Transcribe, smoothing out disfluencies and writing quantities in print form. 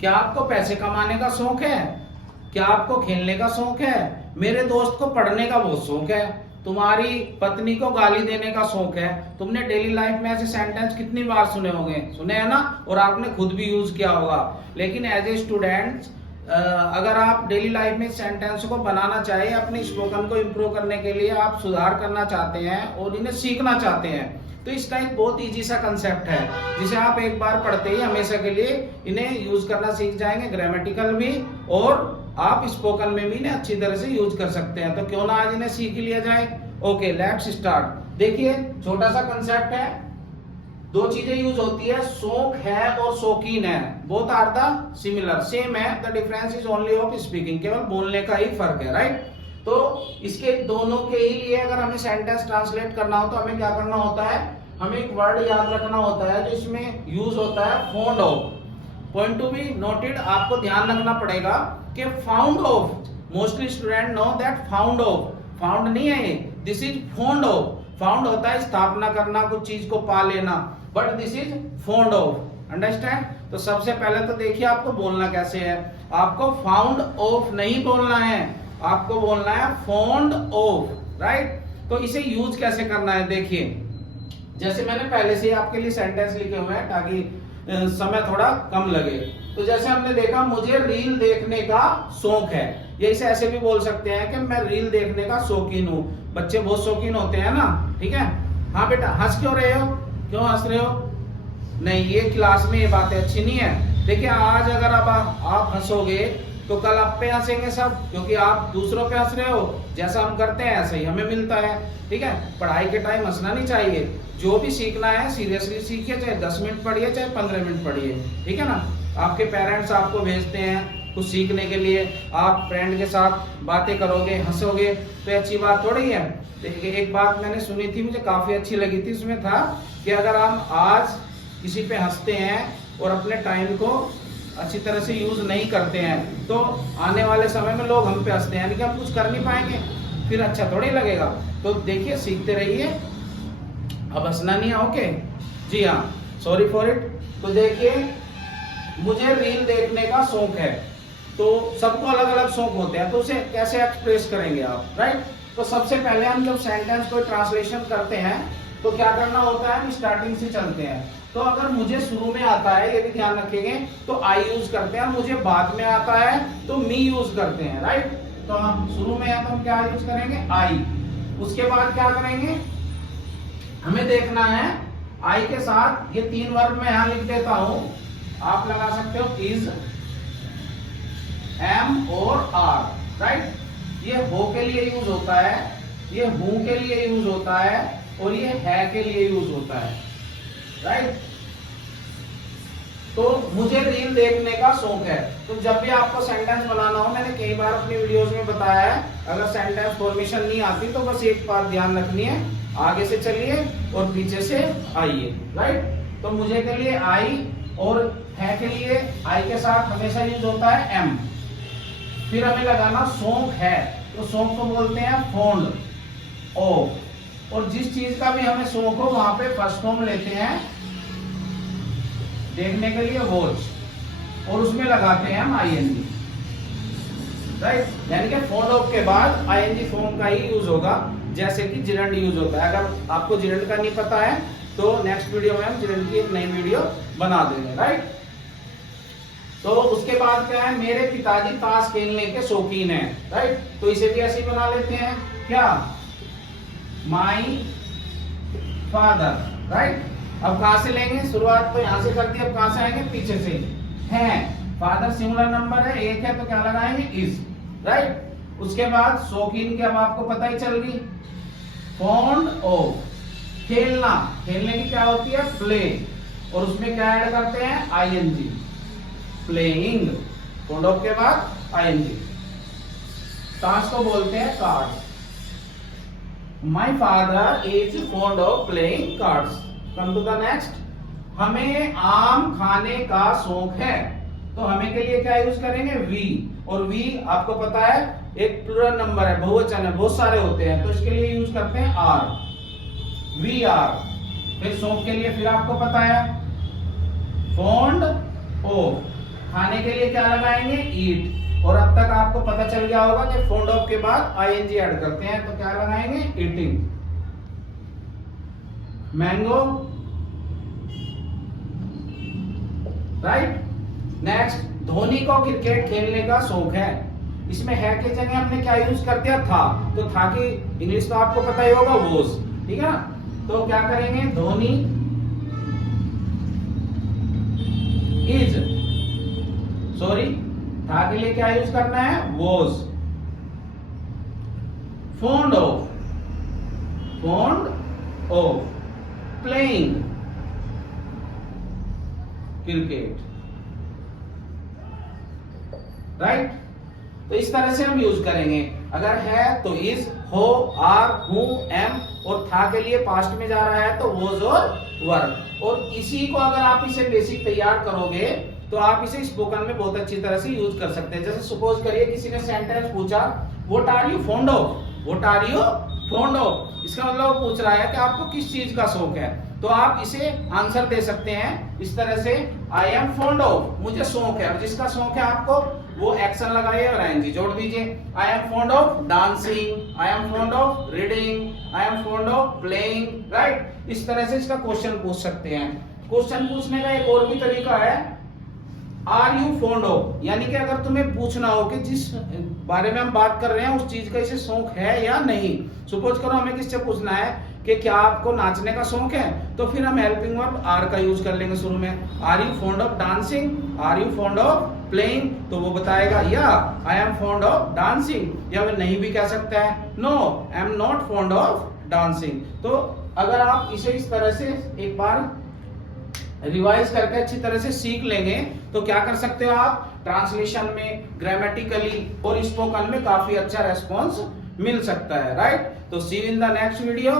क्या आपको पैसे कमाने का शौक है? क्या आपको खेलने का शौक है? मेरे दोस्त को पढ़ने का बहुत शौक है। तुम्हारी पत्नी को गाली देने का शौक है। तुमने डेली लाइफ में ऐसे सेंटेंस कितनी बार सुने होंगे, सुने हैं ना, और आपने खुद भी यूज किया होगा। लेकिन एज ए स्टूडेंट अगर आप डेली लाइफ में सेंटेंस को बनाना चाहे, अपने स्पोकन को इम्प्रूव करने के लिए आप सुधार करना चाहते हैं और इन्हें सीखना चाहते हैं, तो इसका एक बहुत इजी सा कंसेप्ट है जिसे आप एक बार पढ़ते ही हमेशा के लिए इन्हें यूज करना सीख जाएंगे, ग्रामेटिकल भी और आप स्पोकन में भी इन्हें अच्छी तरह से यूज कर सकते हैं। तो क्यों ना आज इन्हें सीख लिया जाए। Okay, let's start. देखिए, छोटा सा कंसेप्ट है, दो चीजें यूज होती है, शौक है और शौकीन है। Both are the similar, same है, the difference is only of speaking, केवल बोलने का ही फर्क है, राइट। तो इसके दोनों के ही लिए अगर हमें सेंटेंस ट्रांसलेट करना हो तो हमें क्या करना होता है, हमें एक वर्ड याद रखना होता है जो इसमें यूज होता है, found of. Point to be noted, आपको ध्यान रखना पड़ेगा कि found of, mostly student know that found of, found नहीं है, this is found of. Found होता है स्थापना करना, कुछ चीज को पा लेना, but this is found of, understand. तो सबसे पहले तो देखिए आपको बोलना कैसे है, आपको फाउंड ऑफ नहीं बोलना है, आपको बोलना है फाउंड ऑफ, राइट। तो इसे यूज कैसे करना है, देखिए, जैसे मैंने पहले से आपके लिए सेंटेंस लिखे हुए हैं ताकि समय थोड़ा कम लगे। तो जैसे हमने देखा, मुझे रील देखने का शौक है, ये इसे ऐसे भी बोल सकते हैं कि मैं रील देखने का शौकीन हूँ। बच्चे बहुत शौकीन होते हैं ना, ठीक है। हाँ बेटा, हंस क्यों रहे हो, क्यों हंस रहे हो? नहीं, ये क्लास में ये बातें अच्छी नहीं है। देखिए, आज अगर अब आप हंसोगे तो कल आप पे हंसेंगे सब, क्योंकि आप दूसरों पे हंस रहे हो। जैसा हम करते हैं ऐसे ही हमें मिलता है, ठीक है। पढ़ाई के टाइम हंसना नहीं चाहिए, जो भी सीखना है सीरियसली सीखिए, चाहे 10 मिनट पढ़िए चाहे 15 मिनट पढ़िए, ठीक है ना। आपके पेरेंट्स आपको भेजते हैं कुछ सीखने के लिए, आप फ्रेंड के साथ बातें करोगे, हंसोगे, तो अच्छी बात थोड़ी है। देखिए, एक बात मैंने सुनी थी, मुझे काफी अच्छी लगी थी, उसमें था कि अगर हम आज किसी पे हंसते हैं और अपने टाइम को अच्छी तरह से यूज नहीं करते हैं तो आने वाले समय में लोग हम पे हंसते हैं, यानी कि हम कुछ कर नहीं पाएंगे, फिर अच्छा थोड़ी लगेगा। तो देखिए, सीखते रहिए, अब हंसना नहीं है, ओके जी, हाँ, सॉरी फॉर इट। तो देखिए, मुझे रील देखने का शौक है, तो सबको अलग अलग शौक होते हैं, तो उसे कैसे एक्सप्रेस करेंगे आप, राइट। तो सबसे पहले हम जब सेंटेंस को ट्रांसलेशन करते हैं तो क्या करना होता है, हम स्टार्टिंग से चलते हैं। तो अगर मुझे शुरू में आता है, ये भी ध्यान रखेंगे, तो आई यूज करते हैं, मुझे बाद में आता है तो मी यूज करते हैं, राइट। तो हम शुरू में है तो हम क्या यूज करेंगे, आई। उसके बाद क्या करेंगे, हमें देखना है आई के साथ ये 3 वर्ब मैं यहां लिख देता हूं, आप लगा सकते हो इज, एम और आर, राइट। ये हो के लिए यूज होता है, ये हूं के लिए यूज होता है और ये है के लिए यूज होता है, राइट। तो मुझे रील देखने का शौक है, तो जब भी आपको सेंटेंस बनाना हो, मैंने कई बार अपनी वीडियोस में बताया है, अगर सेंटेंस फॉर्मेशन नहीं आती तो बस एक बात ध्यान रखनी है, आगे से चलिए और पीछे से आइए, राइट। तो मुझे के लिए आई और है के लिए आई के साथ हमेशा यूज होता है एम। फिर हमें लगाना शौक है, तो शौक को बोलते हैं फॉन्ड ऑफ, और जिस चीज का भी हमें शौक हो वहां पे फर्स्ट फॉर्म लेते हैं देखने के लिए वॉच, और उसमें लगाते हैं हम आईएनजी, राइट। यानी कि फॉन्ड ऑफ के बाद आईएनजी फॉर्म का ही यूज होगा, जैसे कि जिरंड यूज होता है। अगर आपको जिरंड का नहीं पता है तो नेक्स्ट वीडियो में हम जिरंड की एक नई वीडियो बना देंगे, राइट। तो उसके बाद क्या है, मेरे पिताजी ताश खेलने के शौकीन हैं, राइट। तो इसे भी ऐसे ही बना लेते हैं, क्या, माई फादर, राइट। अब कहां से लेंगे, शुरुआत तो यहां से कर दी, अब कहां से आएंगे, पीछे से हैं। फादर सिंगुलर नंबर है, एक है, तो क्या लगाएंगे, इज, राइट। उसके बाद शौकीन की अब आपको पता ही चल गई, फॉन्ड ऑफ। खेलना, खेलने की क्या होती है, प्ले, और उसमें क्या ऐड करते हैं, आईएनजी, प्लेइंग, फॉन्ड ऑफ के बाद आईएनजी। ताश को बोलते हैं cards, my father is fond of playing cards. Come to the next, हमें आम खाने का शौक है, तो हमें के लिए क्या यूज करेंगे, वी, और वी आपको पता है एक प्लूरल नंबर है, बहुवचन है, बहुत सारे होते हैं, तो इसके लिए यूज करते हैं आर, वी आर। फिर शौक के लिए फिर आपको पता है फॉन्ड ऑफ, खाने के लिए क्या लगाएंगे, ईट। और अब तक आपको पता चल गया होगा कि फोंड ऑफ के बाद आईएनजी ऐड करते हैं, तो क्या लगाएंगे, eating. Mango, right. Next, Dhoni को क्रिकेट खेलने का शौक है। इसमें है की जगह हमने क्या यूज कर दिया, था। तो था की इंग्लिश तो आपको पता ही होगा, वॉज, ठीक है ना। तो क्या करेंगे, धोनी इज, सॉरी, था के लिए क्या यूज करना है, was. Fond of, fond of playing cricket, right. तो इस तरह से हम यूज करेंगे। अगर है तो इज, हो, आर, हूं, एम, और था के लिए पास्ट में जा रहा है तो वॉज और वर। और इसी को अगर आप इसे बेसिक तैयार करोगे तो आप इसे स्पोकन में बहुत अच्छी तरह से यूज कर सकते हैं। जैसे सपोज करिए किसी ने सेंटेंस पूछा, what are you fond of, what are you fond of. इसका मतलब वो पूछ रहा है कि आपको किस चीज का शौक है। तो आप इसे आंसर दे सकते हैं इस तरह से, आई एम फॉन्ड ऑफ, मुझे शौक है। और जिसका शौक है आपको वो एक्शन लगाइए और आईएनजी जोड़ दीजिए। आई am fond of dancing, I am fond of reading, I am fond of playing, right. इस तरह से इसका क्वेश्चन पूछ सकते हैं। क्वेश्चन पूछने का एक और भी तरीका है, आर यू फॉन्ड ऑफ, यानी कि अगर तुम्हें पूछना हो कि जिस बारे में हम बात कर रहे हैं उस चीज का इसे शौक है या नहीं। सपोज करो हमें किससे पूछना है कि क्या आपको नाचने का शौक है, तो फिर हम हेल्पिंग वर्ब आर का यूज कर लेंगे शुरू में। Are you fond of dancing, are you fond of playing, तो वो बताएगा या I am fond of dancing, या वो नहीं भी कह सकता है, no I am not fond of dancing. तो अगर आप इसे इस तरह से एक बार रिवाइज करके अच्छी तरह से सीख लेंगे तो क्या कर सकते हो आप, ट्रांसलेशन में, ग्रामेटिकली और स्पोकन में काफी अच्छा रेस्पॉन्स मिल सकता है, राइट। तो see you in the next video.